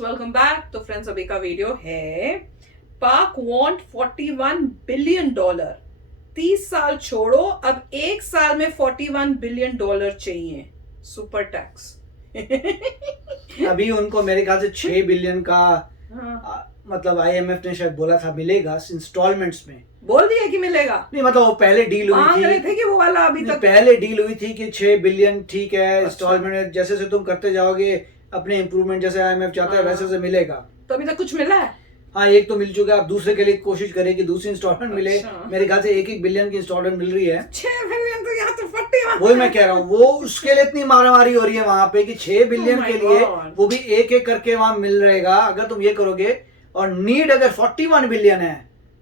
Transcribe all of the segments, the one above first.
Welcome back. तो friends अभी का वीडियो है पाक वांट $41 बिलियन। 30 साल छोड़ो, अब एक साल में $41 बिलियन चाहिए सुपर टैक्स। अभी उनको मेरे ख्याल से 6 बिलियन का मतलब आईएमएफ ने शायद बोला था मिलेगा इंस्टॉलमेंट्स में। बोल दिया कि मिलेगा? नहीं मतलब वो पहले डील हुई थी, रहे थे कि वो वाला अभी तक पहले डील हुई थी कि 6 बिलियन ठीक है इंस्टॉलमेंट, जैसे से तुम करते जाओगे अपने इंप्रूवमेंट जैसे आईएमएफ चाहता है वैसे से मिलेगा। तो अभी तक कुछ मिला है? हाँ, एक तो मिल चुका है, आप दूसरे के लिए कोशिश करें कि दूसरी इंस्टॉलमेंट मिले। मेरे ख्याल से 1-1 बिलियन की इंस्टॉलमेंट मिल रही है। 6 बिलियन तो यहाँ तो 41। वही मैं कह रहा हूँ, वो उसके लिए इतनी मारामारी हो रही है वहां पे कि 6 बिलियन के लिए वो भी एक करके वहां मिल रहेगा। अगर तुम ये करोगे और नीड अगर 41 बिलियन है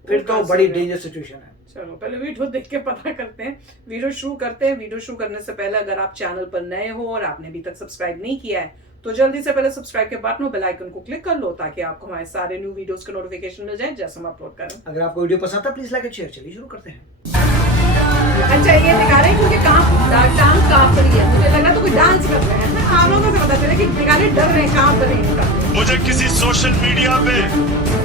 फिर तो बड़ी डेंजर सिचुएशन है। चलो पहले वीडियो देख के पता करते हैं, वीडियो शुरू करते हैं। वीडियो शुरू करने से पहले अगर आप चैनल पर नए हो और आपने अभी तक सब्सक्राइब नहीं किया है तो जल्दी से पहले सब्सक्राइब के बटन और बेल आइकन को क्लिक कर लो ताकि आपको हमारे सारे न्यू वीडियोस के नोटिफिकेशन मिल जाए जैसे हम अपलोड करें। अगर आपको वीडियो पसंद है प्लीज लाइक एंड शेयर। चलिए शुरू करते हैं। अच्छा ये दिखा रहे हैं क्योंकि टांग कांप रही है, मुझे लगा तो कोई डांस कर रहे हैं। आप लोगों से पता चला कि बेचारे डर रहे हैं, कांप रहे हैं। मुझे किसी सोशल मीडिया पे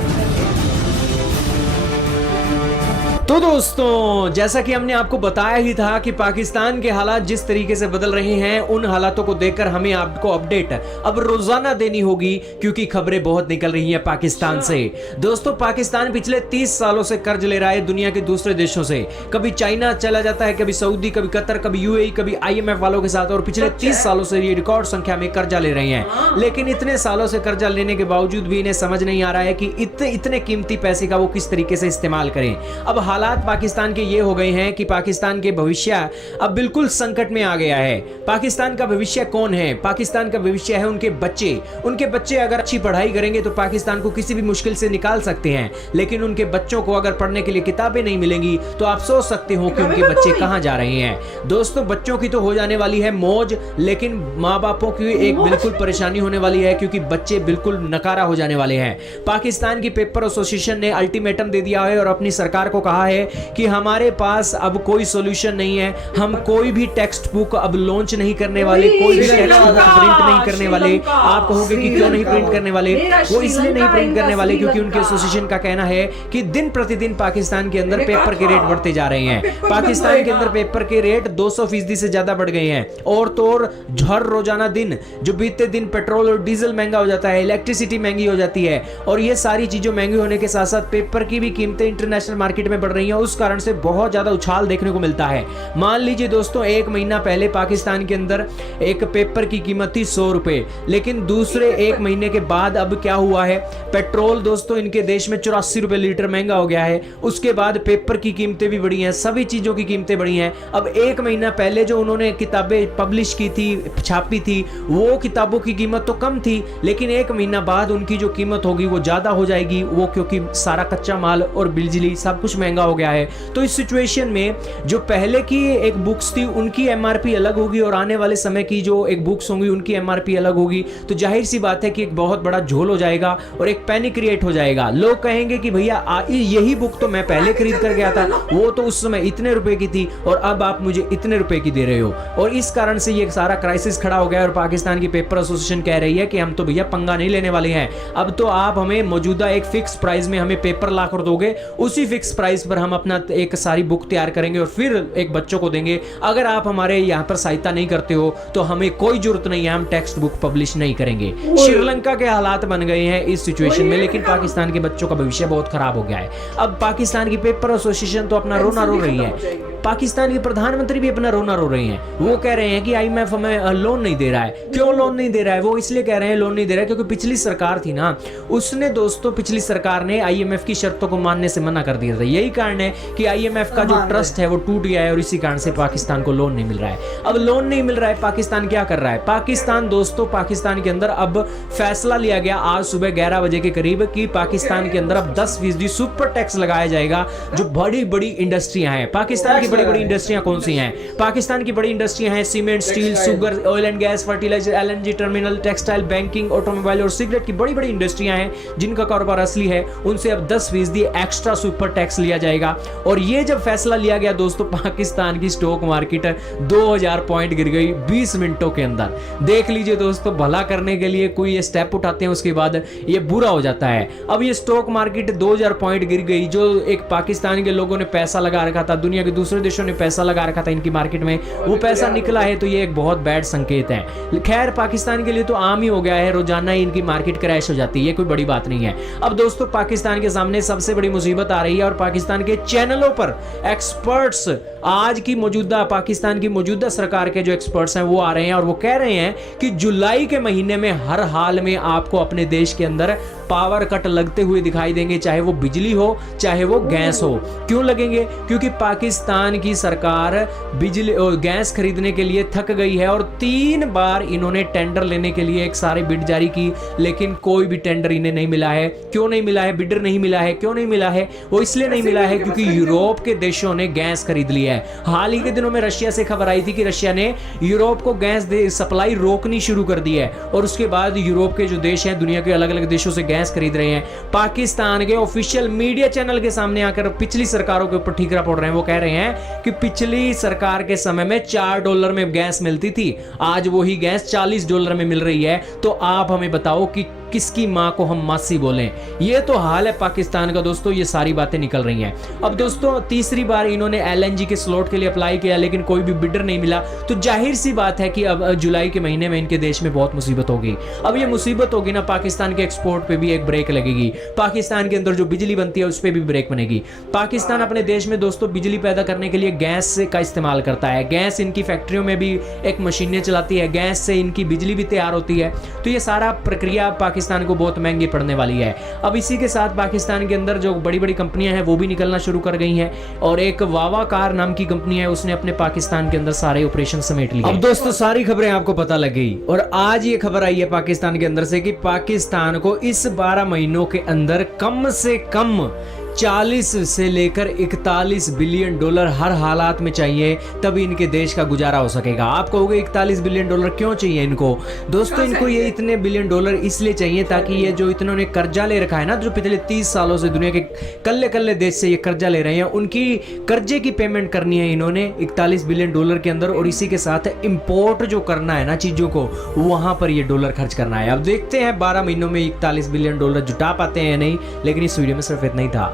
तो दोस्तों, जैसा कि हमने आपको बताया ही था कि पाकिस्तान के हालात जिस तरीके से बदल रहे हैं उन हालातों को देखकर हमें आपको अपडेट अब रोजाना देनी होगी क्योंकि खबरें बहुत निकल रही हैं पाकिस्तान से। दोस्तों, पाकिस्तान पिछले 30 सालों से कर्ज ले रहा है दुनिया के दूसरे देशों से। कभी चाइना चला जाता है, कभी सऊदी, कभी कतर, कभी यूएई, कभी आईएमएफ वालों के साथ, और पिछले 30 सालों से ये रिकॉर्ड संख्या में कर्जा ले रहे हैं। लेकिन इतने सालों से कर्जा लेने के बावजूद भी इन्हें समझ नहीं आ रहा है कि इतने कीमती पैसे का वो किस तरीके से इस्तेमाल करें। अब हालात पाकिस्तान के ये हो गए हैं कि पाकिस्तान के भविष्य अब बिल्कुल संकट में आ गया है। पाकिस्तान का भविष्य कौन है? पाकिस्तान का भविष्य है उनके बच्चे। उनके बच्चे अगर अच्छी पढ़ाई करेंगे तो पाकिस्तान को किसी भी मुश्किल से निकाल सकते हैं, लेकिन उनके बच्चों को अगर पढ़ने के लिए किताबें नहीं मिलेंगी तो आप सोच सकते हो कि उनके बच्चे कहां जा रहे हैं। दोस्तों, बच्चों की तो हो जाने वाली है मौज, लेकिन माँ बापों की एक बिल्कुल परेशानी होने वाली है क्योंकि बच्चे बिल्कुल नकारा हो जाने वाले हैं। पाकिस्तान की पेपर एसोसिएशन ने अल्टीमेटम दे दिया है और अपनी सरकार को कहा है कि हमारे पास अब कोई सॉल्यूशन नहीं है। हम कोई भी टेक्स्ट बुक अब लॉन्च नहीं करने वाले, कोई भी टेक्स्ट बुक प्रिंट नहीं करने वाले। आप कहोगे कि क्यों नहीं प्रिंट करने वाले? वो इसलिए नहीं प्रिंट करने वाले क्योंकि उनके एसोसिएशन का कहना है कि दिन प्रतिदिन पाकिस्तान के अंदर पेपर के रेट बढ़ते जा रहे हैं। पाकिस्तान के अंदर पेपर के रेट 200% से ज्यादा बढ़ गए हैं। और तो और हर रोजाना दिन जो बीते दिन पेट्रोल और डीजल महंगा हो जाता है, इलेक्ट्रिसिटी महंगी हो जाती है, और ये सारी चीजों महंगी होने के साथ साथ पेपर की भी कीमतें इंटरनेशनल मार्केट में बढ़ रही हैं। उस कारण से बहुत ज्यादा उछाल देखने को मिलता है। मान लीजिए दोस्तों, 1 महीना पहले पाकिस्तान के अंदर एक पेपर की कीमत थी 100 रुपए, लेकिन दूसरे 1 महीने के बाद अब क्या हुआ है? पेट्रोल दोस्तों इनके देश में 84 रुपए लीटर महंगा हो गया है। उसके बाद पेपर की कीमतें भी बढ़ी हैं, सभी चीजों की कीमतें बढ़ी हैं। अब 1 महीना पहले जो उन्होंने किताबें पब्लिश की थी, छापी थी, वो किताबों की कीमत तो कम थी, लेकिन 1 महीना बाद उनकी जो कीमत होगी वो ज्यादा हो जाएगी, वो क्योंकि सारा कच्चा माल और बिजली सब कुछ महंगा हो गया है। तो इस सिचुएशन में जो पहले की एक बुक्स थी उनकी एमआरपी अलग होगी और आने वाले समय की जो एक बुक्स होंगी उनकी एमआरपी अलग होगी। तो जाहिर सी बात है कि एक बहुत बड़ा झोल हो जाएगा और एक पैनिक क्रिएट हो जाएगा। लोग कहेंगे कि भैया यही बुक तो मैं पहले खरीद कर गया था, वो तो उस समय इतने रुपए की थी और अब आप मुझे इतने रुपए की दे रहे हो। और इस कारण से ये सारा क्राइसिस खड़ा हो गया और पाकिस्तान की पेपर एसोसिएशन कह रही है कि हम तो भैया पंगा नहीं लेने वाले हैं। अब तो आप हमें मौजूदा एक फिक्स प्राइस में हमें पेपर ला कर दोगे, उसी फिक्स प्राइस पर हम अपना एक सारी बुक तैयार करेंगे और फिर एक बच्चों को देंगे। अगर आप हमारे यहाँ पर सहायता नहीं करते हो तो हमें कोई जरूरत नहीं है, हम टेक्स्ट बुक पब्लिश नहीं करेंगे। श्रीलंका के हालात बन गए हैं इस सिचुएशन में, लेकिन पाकिस्तान के बच्चों का भविष्य बहुत खराब हो गया है। अब पाकिस्तान की पेपर एसोसिएशन तो अपना रोना रो रही है, पाकिस्तान के प्रधानमंत्री भी अपना रोना रो रहे हैं। वो कह रहे हैं कि आईएमएफ हमें लोन नहीं दे रहा है। क्यों लोन नहीं दे रहा है? वो इसलिए कह रहे हैं लोन नहीं दे रहा है क्योंकि पिछली सरकार थी ना, उसने दोस्तों पिछली सरकार ने आईएमएफ की शर्तों को मानने से मना कर दिया था। यही कारण है कि आईएमएफ का जो ट्रस्ट है वो टूट गया है और इसी कारण से पाकिस्तान को लोन नहीं मिल रहा है। अब लोन नहीं मिल रहा है, पाकिस्तान क्या कर रहा है? पाकिस्तान दोस्तों, पाकिस्तान के अंदर अब फैसला लिया गया आज सुबह 11 बजे के करीब कि पाकिस्तान के अंदर अब 10% सुपर टैक्स लगाया जाएगा जो बड़ी बड़ी इंडस्ट्रियां हैं। पाकिस्तान की बड़ी बड़ी इंडस्ट्रियां कौन सी हैं? पाकिस्तान की बड़ी इंडस्ट्रियां हैं cement, steel, sugar, oil and gas, fertiliser, LNG terminal, textile, banking, automobile और सिगरेट की बड़ी बड़ी इंडस्ट्रियां हैं जिनका कारोबार असली है। उनसे अब 10% एक्स्ट्रा सुपर टैक्स लिया जाएगा। और ये जब फैसला लिया गया दोस्तों, पाकिस्तान की स्टॉक मार्केट 2000 पॉइंट गिर गई 20 मिनटों के अंदर। देख लीजिए दोस्तों, भला करने के लिए कोई ये स्टेप उठाते हैं, उसके बाद ये बुरा हो जाता है। अब ये स्टॉक मार्केट 2000 पॉइंट गिर गई। जो एक पाकिस्तान के लोगों ने पैसा लगा रखा था, दुनिया के दूसरे देशों ने पैसा लगा रखा था इनकी मार्केट में, वो पैसा निकला है, तो ये एक बहुत बैड संकेत है। खैर, पाकिस्तान के लिए तो आम ही हो गया है, रोजाना ही इनकी मार्केट क्रैश हो जाती है, ये कोई बड़ी बात नहीं है। अब दोस्तों, पाकिस्तान के सामने सबसे बड़ी मुसीबत आ रही है और पाकिस्तान के चैनलों पर एक्सपर्ट्स, आज की मौजूदा पाकिस्तान की मौजूदा सरकार के जो एक्सपर्ट्स हैं वो आ रहे हैं और वो कह रहे हैं कि जुलाई के महीने में हर हाल में आपको अपने देश के अंदर पावर कट लगते हुए दिखाई देंगे, चाहे वो बिजली हो चाहे वो गैस हो। क्यों लगेंगे? क्योंकि पाकिस्तान की सरकार बिजली और गैस खरीदने के लिए थक गई है और 3 बार इन्होंने टेंडर लेने के लिए एक सारी बिड जारी की, लेकिन कोई भी टेंडर इन्हें नहीं मिला है। क्यों नहीं मिला है? बिडर नहीं मिला है। क्यों नहीं मिला है? वो इसलिए नहीं मिला है क्योंकि यूरोप के देशों ने गैस खरीद लिया है। हाल ही के दिनों में रशिया से खबर आई थी कि रशिया ने यूरोप को गैस सप्लाई रोकनी शुरू कर दी है और उसके बाद यूरोप के जो देश हैं दुनिया के अलग अलग देशों से गैस खरीद रहे हैं। पाकिस्तान के ऑफिशियल मीडिया चैनल के सामने आकर पिछली सरकारों के ऊपर ठीकरा पड़ रहे हैं। वो कह रहे हैं कि पिछली सरकार के समय में $4 में गैस मिलती थी, आज वही गैस $40 में मिल रही है। तो आप हमें बताओ कि किसकी मां को हम मासी बोलें? ये तो हाल है पाकिस्तान का दोस्तों। ये सारी बातें निकल रही हैं। अब दोस्तों, तीसरी बार इन्होंने LNG के स्लॉट के लिए अप्लाई किया, लेकिन कोई भी बिडर नहीं मिला। तो जाहिर सी बात है कि अब जुलाई के महीने में इनके देश में बहुत मुसीबत होगी। अब ये मुसीबत होगी ना, पाकिस्तान के एक्सपोर्ट पे भी एक ब्रेक लगेगी, पाकिस्तान के अंदर जो बिजली बनती है उस पर भी ब्रेक बनेगी। पाकिस्तान अपने देश में दोस्तों बिजली पैदा करने के लिए गैस का इस्तेमाल करता है। गैस इनकी फैक्ट्रियों में भी एक मशीनें चलाती है, गैस से इनकी बिजली भी तैयार होती है। तो ये सारा प्रक्रिया पाकिस्तान को बहुत महंगी पड़ने वाली है। अब इसी के साथ पाकिस्तान के अंदर जो बड़ी बड़ी कंपनियां हैं वो भी निकलना शुरू कर गई हैं और एक वावा कार नाम की कंपनी है, उसने अपने पाकिस्तान के अंदर सारे ऑपरेशन समेट लिए। अब दोस्तों, सारी खबरें आपको पता लग गई और आज ये खबर आई है पाकिस्तान के अंदर से कि पाकिस्तान को इस 12 महीनों के अंदर कम से कम 40 से लेकर 41 बिलियन डॉलर हर हालात में चाहिए, तभी इनके देश का गुजारा हो सकेगा। आप कहोगे 41 बिलियन डॉलर क्यों चाहिए इनको? दोस्तों, इनको ये इतने बिलियन डॉलर इसलिए चाहिए ताकि ये जो इन्होंने कर्जा ले रखा है ना, जो पिछले 30 सालों से दुनिया के कल्ले कल्ले देश से ये कर्जा ले रहे हैं, उनकी कर्जे की पेमेंट करनी है इन्होंने 41 बिलियन डॉलर के अंदर। और इसी के साथ इंपोर्ट जो करना है ना चीजों को, वहां पर ये डॉलर खर्च करना है। अब देखते हैं 12 महीनों में 41 बिलियन डॉलर जुटा पाते हैं या नहीं, लेकिन इस वीडियो में सिर्फ इतना ही था।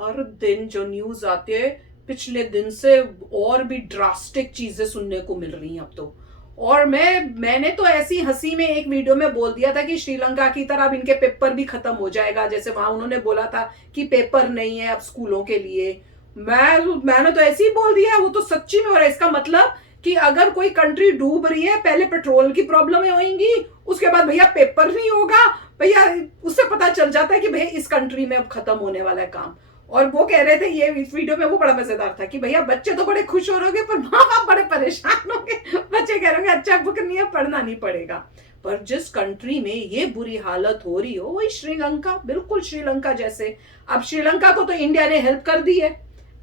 हर दिन जो न्यूज आती है पिछले दिन से और भी ड्रास्टिक चीजें सुनने को मिल रही हैं अब तो। और मैंने तो ऐसी हंसी में एक वीडियो में बोल दिया था कि श्रीलंका की तरह अब इनके पेपर भी खत्म हो जाएगा, जैसे वहां उन्होंने बोला था कि पेपर नहीं है अब स्कूलों के लिए। मैंने तो ऐसे ही बोल दिया, वो तो सच्ची में हो रहा है। इसका मतलब कि अगर कोई कंट्री डूब रही है, पहले पेट्रोल की प्रॉब्लमें होंगी, उसके बाद भैया पेपर नहीं होगा, भैया उससे पता चल जाता है कि भैया इस कंट्री में अब खत्म होने वाला है काम। और वो कह रहे थे, ये इस वीडियो में वो बड़ा मजेदार था कि भैया बच्चे तो बड़े खुश हो रहे पर माँ बाप बड़े परेशान होंगे। बच्चे कह रहे अच्छा बुक नहीं है, पढ़ना नहीं पड़ेगा। पर जिस कंट्री में ये बुरी हालत हो रही हो, वही श्रीलंका, बिल्कुल श्रीलंका जैसे। अब श्रीलंका को तो इंडिया ने हेल्प कर दी है,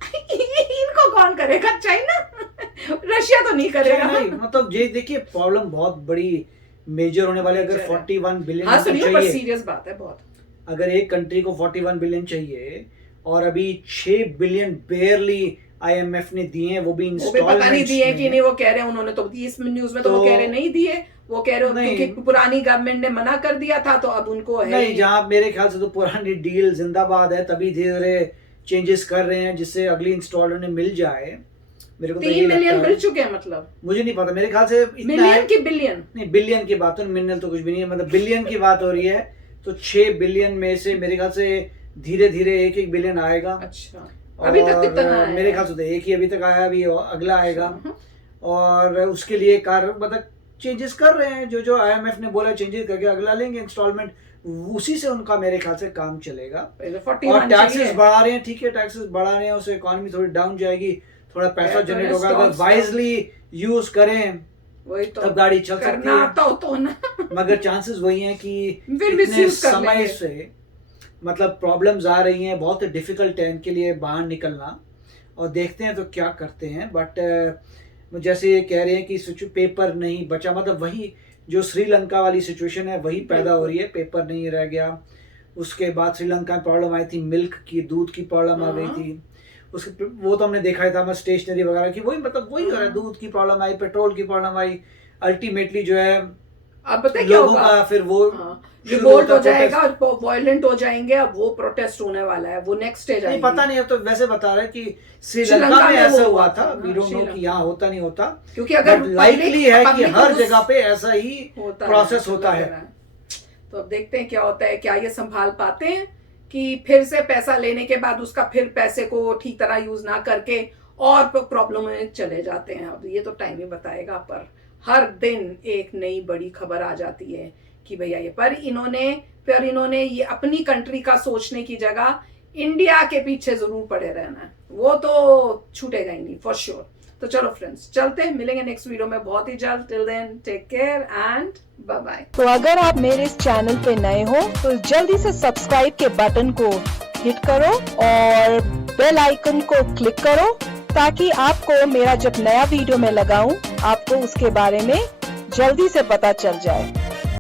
इनको कौन करेगा? चाइना, रशिया तो नहीं करेगा। नहीं, मतलब ये देखिए प्रॉब्लम बहुत बड़ी मेजर होने वाली। अगर 41 बिलियन चाहिए, सीरियस बात है बहुत। अगर एक कंट्री को 41 बिलियन चाहिए और अभी 6 बिलियन बेयरली IMF ने दिए हैं, वो भी इंस्टॉलमेंट पता नहीं दिए कि नहीं। वो कह रहे हैं उन्होंने तो इस न्यूज में तो वो कह रहे नहीं दिए, वो कह रहे हो कि पुरानी गवर्नमेंट ने मना कर दिया था तो अब उनको है नहीं। जहां मेरे ख्याल से तो पुरानी डील जिंदाबाद है, तभी धीरे धीरे चेंजेस कर रहे हैं जिससे अगली इंस्टॉलमेंट में मिल जाए। मेरे को 3 मिलियन मिल चुके हैं, मतलब मुझे नहीं पता, मेरे ख्याल से मिलियन की बिलियन नहीं, बिलियन की बात हो, मिलियन तो कुछ भी नहीं है, मतलब बिलियन की बात हो रही है। तो 6 बिलियन में से मेरे ख्याल से धीरे धीरे 1-1 बिलियन आएगा। अच्छा, अभी तक कितना है? मेरे ख्याल से तो 1 ही अभी तक आया, अभी अगला आएगा। और उसके लिए मतलब चेंजेस कर रहे हैं, जो IMF ने बोला चेंजेस करके अगला लेंगे इंस्टॉलमेंट, उसी से उनका मेरे ख्याल से काम चलेगा। और टैक्सेस बढ़ा रहे हैं, ठीक है, टैक्सेस बढ़ा रहे हैं, उससे इकोनॉमी थोड़ी डाउन जाएगी, थोड़ा पैसा जनरेट होगा। अगर वाइजली यूज करें वही तो, तब गाड़ी चल सकती है तो ना। मगर चांसेस वही हैं कि इतने समय से मतलब प्रॉब्लम्स आ रही हैं, बहुत डिफिकल्ट है इनके लिए बाहर निकलना। और देखते हैं तो क्या करते हैं। बट जैसे ये कह रहे हैं कि पेपर नहीं बचा, मतलब वही जो श्रीलंका वाली सिचुएशन है वही पैदा हो रही है, पेपर नहीं रह गया। उसके बाद श्रीलंका में प्रॉब्लम आई थी मिल्क की, दूध की प्रॉब्लम आ गई थी। उसके वो तो हमने देखा ही था, स्टेशनरी वगैरह की, वही मतलब वही हो रहा है, दूध की प्रॉब्लम आई, पेट्रोल की प्रॉब्लम आई। अल्टीमेटली जो है अब पता है क्या लोगों होगा, का फिर वो रिवोल्ट हो जाएगा और वायलेंट हो जाएंगे। अब वो प्रोटेस्ट होने वाला है, वो नेक्स्ट स्टेज आएगी। पता नहीं, अब तो वैसे बता रहे हैं कि श्रीलंका में ऐसा हुआ था, वी डोंट नो कि यहाँ होता नहीं होता, क्योंकि अगर लाइकली है कि हर जगह पे ऐसा ही प्रोसेस होता है। तो अब देखते हैं क्या होता है, क्या ये संभाल पाते हैं कि फिर से पैसा लेने के बाद उसका फिर पैसे को ठीक तरह यूज ना करके और प्रॉब्लम में चले जाते हैं। अब ये तो टाइम ही बताएगा, पर हर दिन एक नई बड़ी खबर आ जाती है कि भैया ये पर इन्होंने ये अपनी कंट्री का सोचने की जगह इंडिया के पीछे जरूर पड़े रहना है, वो तो छूटेगा ही नहीं फॉर श्योर। तो चलो फ्रेंड्स, चलते हैं, मिलेंगे नेक्स्ट वीडियो में बहुत ही जल्द। Till then take care and bye bye. तो अगर आप मेरे इस चैनल पे नए हो तो जल्दी से सब्सक्राइब के बटन को हिट करो और बेल आइकन को क्लिक करो, ताकि आपको मेरा जब नया वीडियो मैं लगाऊं आपको उसके बारे में जल्दी से पता चल जाए।